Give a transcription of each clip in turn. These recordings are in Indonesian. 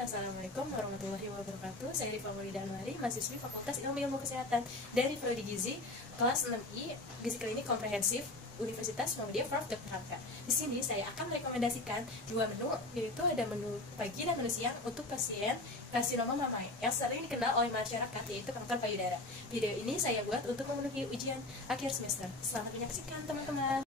Assalamualaikum warahmatullahi wabarakatuh. Saya Rifa Maulida Anwari, mahasiswi Fakultas Ilmu Kesehatan dari Prodi Gizi, kelas 6I, Gizi Klinik Komprehensif, Universitas Muhammadiyah Prof. Dr. Hamka. Di sini saya akan merekomendasikan dua menu, yaitu ada menu pagi dan menu siang untuk pasien karsinoma mama yang sering dikenal oleh masyarakat, yaitu kanker payudara. Video ini saya buat untuk memenuhi ujian akhir semester. Selamat menyaksikan teman-teman.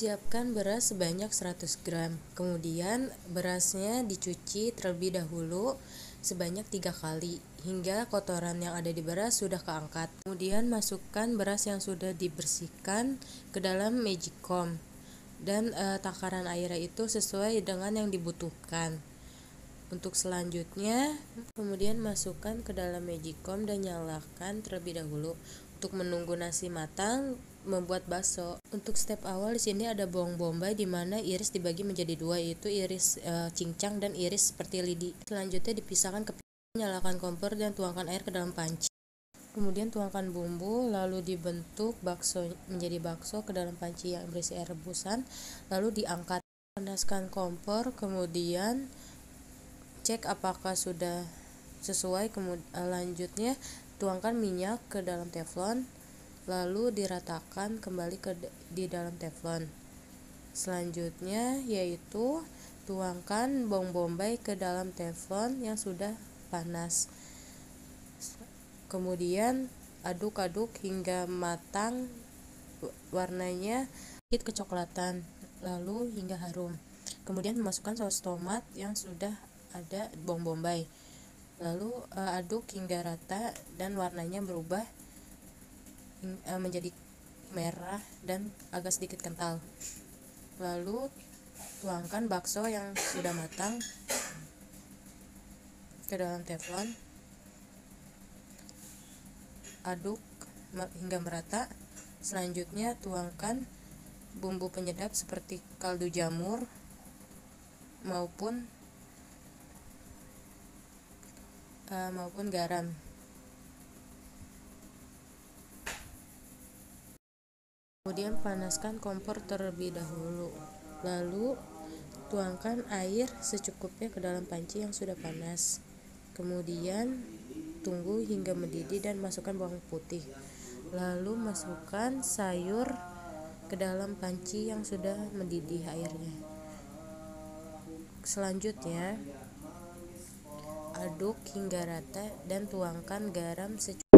Siapkan beras sebanyak 100 gram. Kemudian berasnya dicuci terlebih dahulu sebanyak 3 kali hingga kotoran yang ada di beras sudah keangkat. Kemudian masukkan beras yang sudah dibersihkan ke dalam magicom dan takaran airnya itu sesuai dengan yang dibutuhkan. Untuk selanjutnya, kemudian masukkan ke dalam magicom dan nyalakan terlebih dahulu. Untuk menunggu nasi matang, membuat bakso. Untuk step awal di sini ada bawang bombay, di mana iris dibagi menjadi dua, yaitu iris cincang dan iris seperti lidi. Selanjutnya dipisahkan ke piring, nyalakan kompor dan tuangkan air ke dalam panci. Kemudian tuangkan bumbu, lalu dibentuk bakso menjadi bakso ke dalam panci yang berisi air rebusan, lalu diangkat. Panaskan kompor, kemudian cek apakah sudah sesuai. Lanjutnya tuangkan minyak ke dalam teflon, lalu diratakan kembali di dalam teflon. Selanjutnya yaitu tuangkan bawang bombay ke dalam teflon yang sudah panas. Kemudian aduk-aduk hingga matang, warnanya sedikit kecoklatan, lalu hingga harum. Kemudian masukkan saus tomat yang sudah ada bawang bombay, lalu aduk hingga rata dan warnanya berubah menjadi merah dan agak sedikit kental. Lalu tuangkan bakso yang sudah matang ke dalam teflon, aduk hingga merata. Selanjutnya tuangkan bumbu penyedap seperti kaldu jamur maupun garam. Kemudian panaskan kompor terlebih dahulu, lalu tuangkan air secukupnya ke dalam panci yang sudah panas. Kemudian tunggu hingga mendidih dan masukkan bawang putih, lalu masukkan sayur ke dalam panci yang sudah mendidih airnya. Selanjutnya aduk hingga rata dan tuangkan garam secukupnya.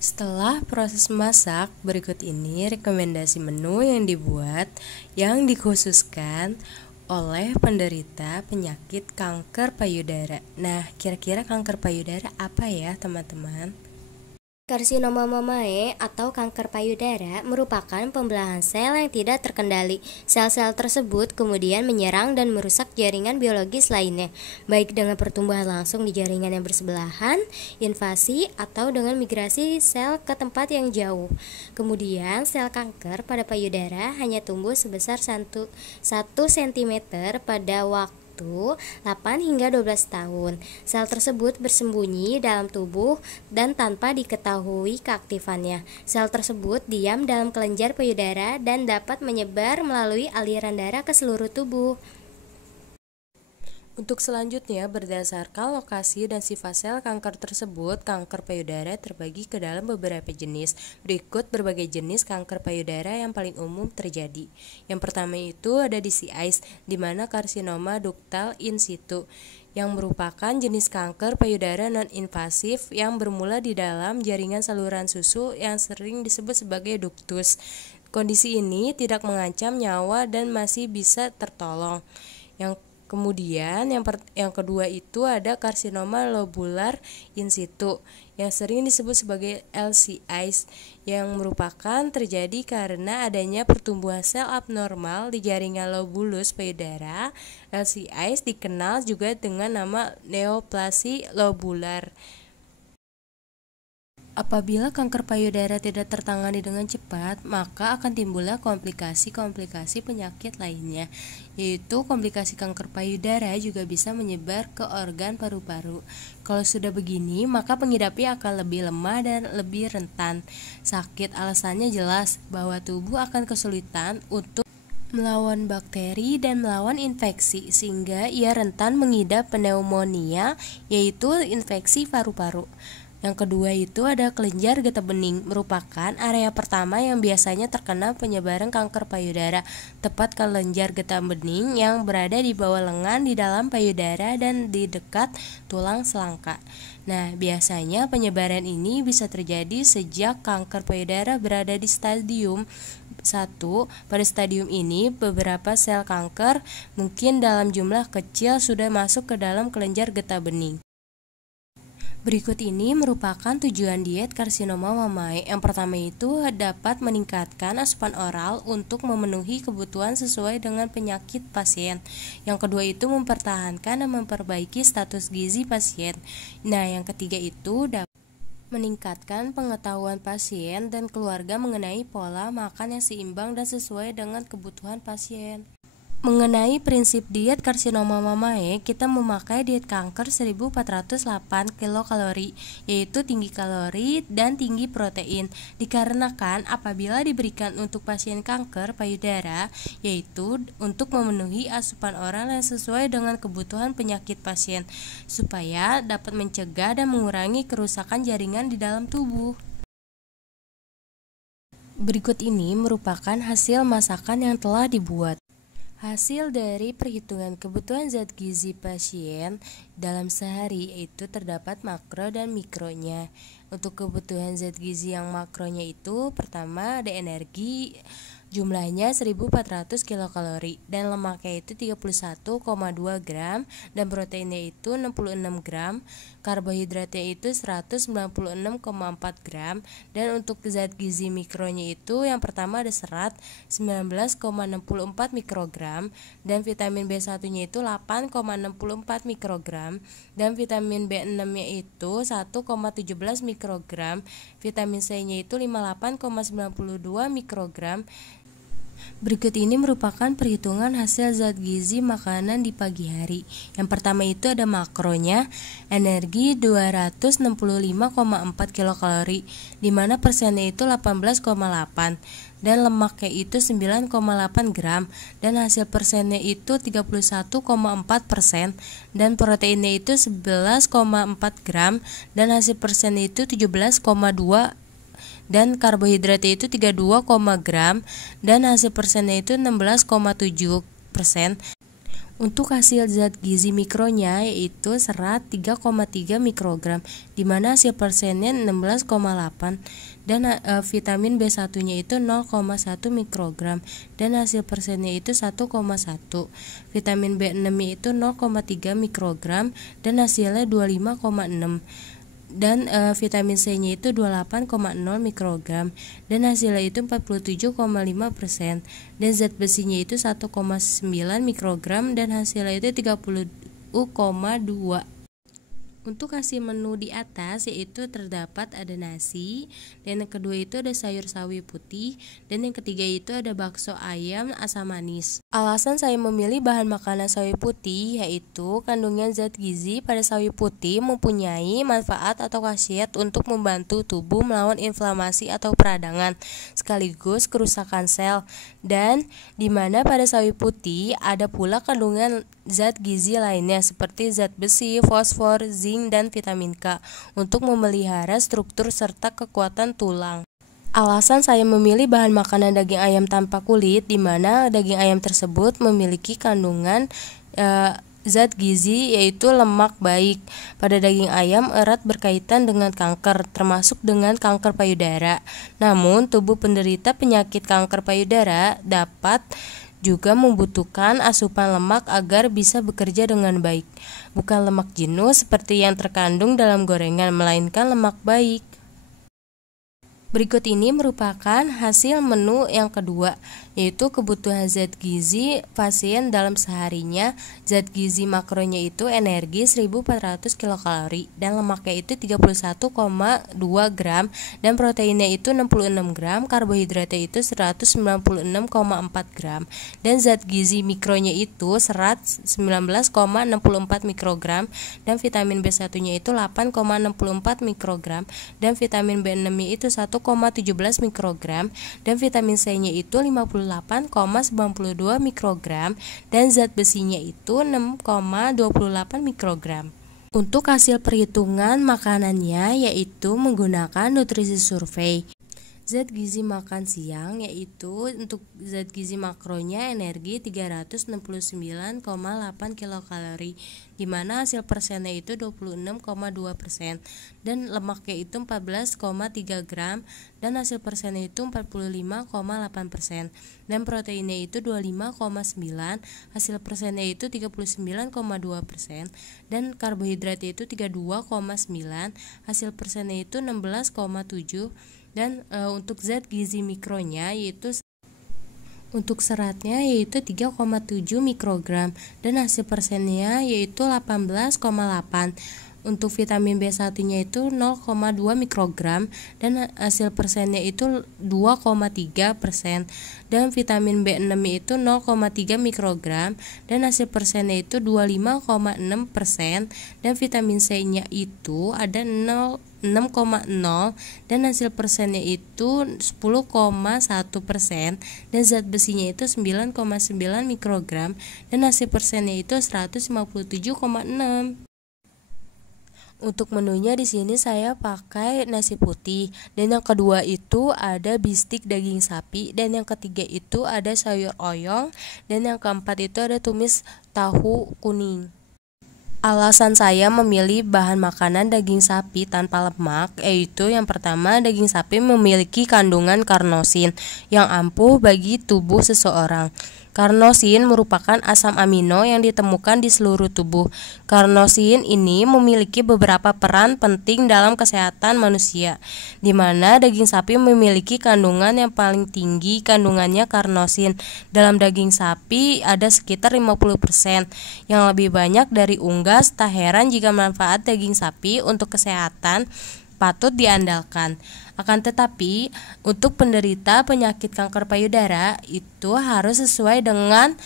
Setelah proses masak, berikut ini rekomendasi menu yang dibuat yang dikhususkan oleh penderita penyakit kanker payudara. Nah, kira-kira kanker payudara apa ya, teman-teman? Karsinoma mamae atau kanker payudara merupakan pembelahan sel yang tidak terkendali. Sel-sel tersebut kemudian menyerang dan merusak jaringan biologis lainnya, baik dengan pertumbuhan langsung di jaringan yang bersebelahan, invasi, atau dengan migrasi sel ke tempat yang jauh. Kemudian, sel kanker pada payudara hanya tumbuh sebesar 1 cm pada waktu 8 hingga 12 tahun. Sel tersebut bersembunyi dalam tubuh dan tanpa diketahui keaktifannya. Sel tersebut diam dalam kelenjar payudara dan dapat menyebar melalui aliran darah ke seluruh tubuh. Untuk selanjutnya, berdasarkan lokasi dan sifat sel kanker tersebut, kanker payudara terbagi ke dalam beberapa jenis. Berikut berbagai jenis kanker payudara yang paling umum terjadi. Yang pertama itu ada DCIS, di mana karsinoma ductal in situ, yang merupakan jenis kanker payudara non-invasif yang bermula di dalam jaringan saluran susu yang sering disebut sebagai ductus. Kondisi ini tidak mengancam nyawa dan masih bisa tertolong. Kemudian yang kedua itu ada karsinoma lobular in situ yang sering disebut sebagai LCIS, yang merupakan terjadi karena adanya pertumbuhan sel abnormal di jaringan lobulus payudara. LCIS dikenal juga dengan nama neoplasia lobular. Apabila kanker payudara tidak tertangani dengan cepat, maka akan timbullah komplikasi-komplikasi penyakit lainnya, yaitu komplikasi kanker payudara juga bisa menyebar ke organ paru-paru. Kalau sudah begini, maka pengidapnya akan lebih lemah dan lebih rentan sakit. Alasannya jelas bahwa tubuh akan kesulitan untuk melawan bakteri dan melawan infeksi, sehingga ia rentan mengidap pneumonia, yaitu infeksi paru-paru. Yang kedua itu ada kelenjar getah bening, merupakan area pertama yang biasanya terkena penyebaran kanker payudara. Tepat kelenjar getah bening yang berada di bawah lengan, di dalam payudara, dan di dekat tulang selangka. Nah, biasanya penyebaran ini bisa terjadi sejak kanker payudara berada di stadium 1. Pada stadium ini, beberapa sel kanker mungkin dalam jumlah kecil sudah masuk ke dalam kelenjar getah bening. Berikut ini merupakan tujuan diet karsinoma mamae. Yang pertama itu dapat meningkatkan asupan oral untuk memenuhi kebutuhan sesuai dengan penyakit pasien. Yang kedua itu mempertahankan dan memperbaiki status gizi pasien. Nah, yang ketiga itu dapat meningkatkan pengetahuan pasien dan keluarga mengenai pola makan yang seimbang dan sesuai dengan kebutuhan pasien. Mengenai prinsip diet karsinoma mamae, kita memakai diet kanker 1408 kilokalori, yaitu tinggi kalori dan tinggi protein. Dikarenakan apabila diberikan untuk pasien kanker payudara, yaitu untuk memenuhi asupan oral yang sesuai dengan kebutuhan penyakit pasien, supaya dapat mencegah dan mengurangi kerusakan jaringan di dalam tubuh. Berikut ini merupakan hasil masakan yang telah dibuat. Hasil dari perhitungan kebutuhan zat gizi pasien dalam sehari, yaitu terdapat makro dan mikronya. Untuk kebutuhan zat gizi yang makronya itu, pertama ada energi, jumlahnya 1400 kilokalori, dan lemaknya itu 31,2 gram, dan proteinnya itu 66 gram, karbohidratnya itu 196,4 gram, dan untuk zat gizi mikronya itu yang pertama ada serat 19,64 mikrogram, dan vitamin B1-nya itu 8,64 mikrogram, dan vitamin B6-nya itu 1,17 mikrogram, vitamin C-nya itu 58,92 mikrogram. Berikut ini merupakan perhitungan hasil zat gizi makanan di pagi hari. Yang pertama itu ada makronya, energi 265,4 kilokalori, di mana persennya itu 18,8, dan lemaknya itu 9,8 gram, dan hasil persennya itu 31,4%, dan proteinnya itu 11,4 gram, dan hasil persennya itu 17,2, dan karbohidratnya itu 32, gram, dan hasil persennya itu 16,7%. Untuk hasil zat gizi mikronya yaitu serat 3,3 mikrogram, di mana hasil persennya 16,8, dan vitamin B1-nya itu 0,1 mikrogram, dan hasil persennya itu 1,1. Vitamin B6-nya itu 0,3 mikrogram, dan hasilnya 25,6. Dan vitamin C-nya itu 28,0 mikrogram, dan hasilnya itu 47,5%, dan zat besinya itu 1,9 mikrogram, dan hasilnya itu 30,2. Untuk hasil menu di atas yaitu terdapat ada nasi, dan yang kedua itu ada sayur sawi putih, dan yang ketiga itu ada bakso ayam asam manis. Alasan saya memilih bahan makanan sawi putih yaitu kandungan zat gizi pada sawi putih mempunyai manfaat atau khasiat untuk membantu tubuh melawan inflamasi atau peradangan sekaligus kerusakan sel, dan dimana pada sawi putih ada pula kandungan zat gizi lainnya seperti zat besi, fosfor, zinc, dan vitamin K untuk memelihara struktur serta kekuatan tulang. Alasan saya memilih bahan makanan daging ayam tanpa kulit, di mana daging ayam tersebut memiliki kandungan zat gizi yaitu lemak baik. Pada daging ayam erat berkaitan dengan kanker, termasuk dengan kanker payudara. Namun, tubuh penderita penyakit kanker payudara dapat juga membutuhkan asupan lemak agar bisa bekerja dengan baik. Bukan lemak jenuh seperti yang terkandung dalam gorengan, melainkan lemak baik. Berikut ini merupakan hasil menu yang kedua, yaitu kebutuhan zat gizi pasien dalam seharinya. Zat gizi makronya itu energi 1400 kilokalori, dan lemaknya itu 31,2 gram, dan proteinnya itu 66 gram, karbohidratnya itu 196,4 gram, dan zat gizi mikronya itu serat 19,64 mikrogram, dan vitamin B1-nya itu 8,64 mikrogram, dan vitamin B6-nya itu 1,17 mikrogram, dan vitamin C-nya itu 58,92 mikrogram, dan zat besinya itu 6,28 mikrogram. Untuk hasil perhitungan makanannya yaitu menggunakan nutrisi survei. Zat gizi makan siang yaitu untuk zat gizi makronya energi 369,8 kilokalori, di mana hasil persennya itu 26,2%, dan lemaknya itu 14,3 gram, dan hasil persennya itu 45,8%, dan proteinnya itu 25,9, hasil persennya itu 39,2%, dan karbohidratnya itu 32,9, hasil persennya itu 16,7, dan untuk zat gizi mikronya yaitu untuk seratnya yaitu 3,7 mikrogram, dan hasil persennya yaitu 18,8. Untuk vitamin B1-nya itu 0,2 mikrogram, dan hasil persennya itu 2,3%, dan vitamin B6 itu 0,3 mikrogram, dan hasil persennya itu 25,6%, dan vitamin C-nya itu ada 6,0, dan hasil persennya itu 10,1%, dan zat besinya itu 9,9 mikrogram, dan hasil persennya itu 157,6. Untuk menunya di sini saya pakai nasi putih, dan yang kedua itu ada bistik daging sapi, dan yang ketiga itu ada sayur oyong, dan yang keempat itu ada tumis tahu kuning. Alasan saya memilih bahan makanan daging sapi tanpa lemak yaitu yang pertama, daging sapi memiliki kandungan karnosin yang ampuh bagi tubuh seseorang. Karnosin merupakan asam amino yang ditemukan di seluruh tubuh. Karnosin ini memiliki beberapa peran penting dalam kesehatan manusia, di mana daging sapi memiliki kandungan yang paling tinggi kandungannya karnosin. Dalam daging sapi ada sekitar 50%, yang lebih banyak dari unggas. Tak heran jika manfaat daging sapi untuk kesehatan patut diandalkan. Akan tetapi, untuk penderita penyakit kanker payudara itu harus sesuai dengan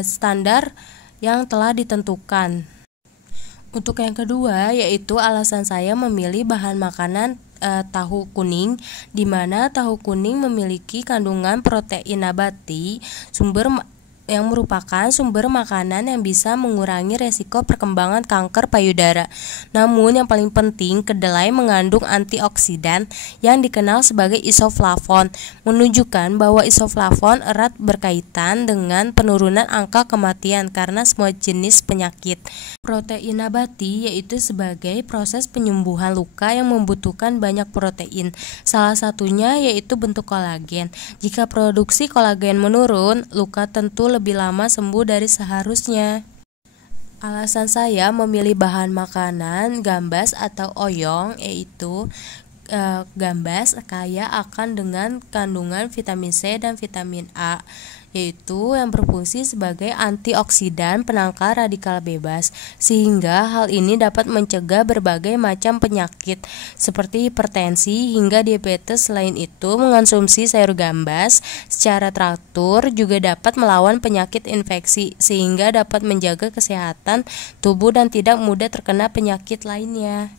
standar yang telah ditentukan. Untuk yang kedua, yaitu alasan saya memilih bahan makanan tahu kuning, di mana tahu kuning memiliki kandungan protein nabati, sumber yang merupakan sumber makanan yang bisa mengurangi resiko perkembangan kanker payudara. Namun yang paling penting, kedelai mengandung antioksidan yang dikenal sebagai isoflavon, menunjukkan bahwa isoflavon erat berkaitan dengan penurunan angka kematian karena semua jenis penyakit. Protein nabati yaitu sebagai proses penyembuhan luka yang membutuhkan banyak protein. Salah satunya yaitu bentuk kolagen. Jika produksi kolagen menurun, luka tentu lebih lama sembuh dari seharusnya. Alasan saya memilih bahan makanan gambas atau oyong yaitu gambas kaya akan dengan kandungan vitamin C dan vitamin A, yaitu yang berfungsi sebagai antioksidan penangkal radikal bebas, sehingga hal ini dapat mencegah berbagai macam penyakit seperti hipertensi hingga diabetes. Selain itu, mengonsumsi sayur gambas secara teratur juga dapat melawan penyakit infeksi, sehingga dapat menjaga kesehatan tubuh dan tidak mudah terkena penyakit lainnya.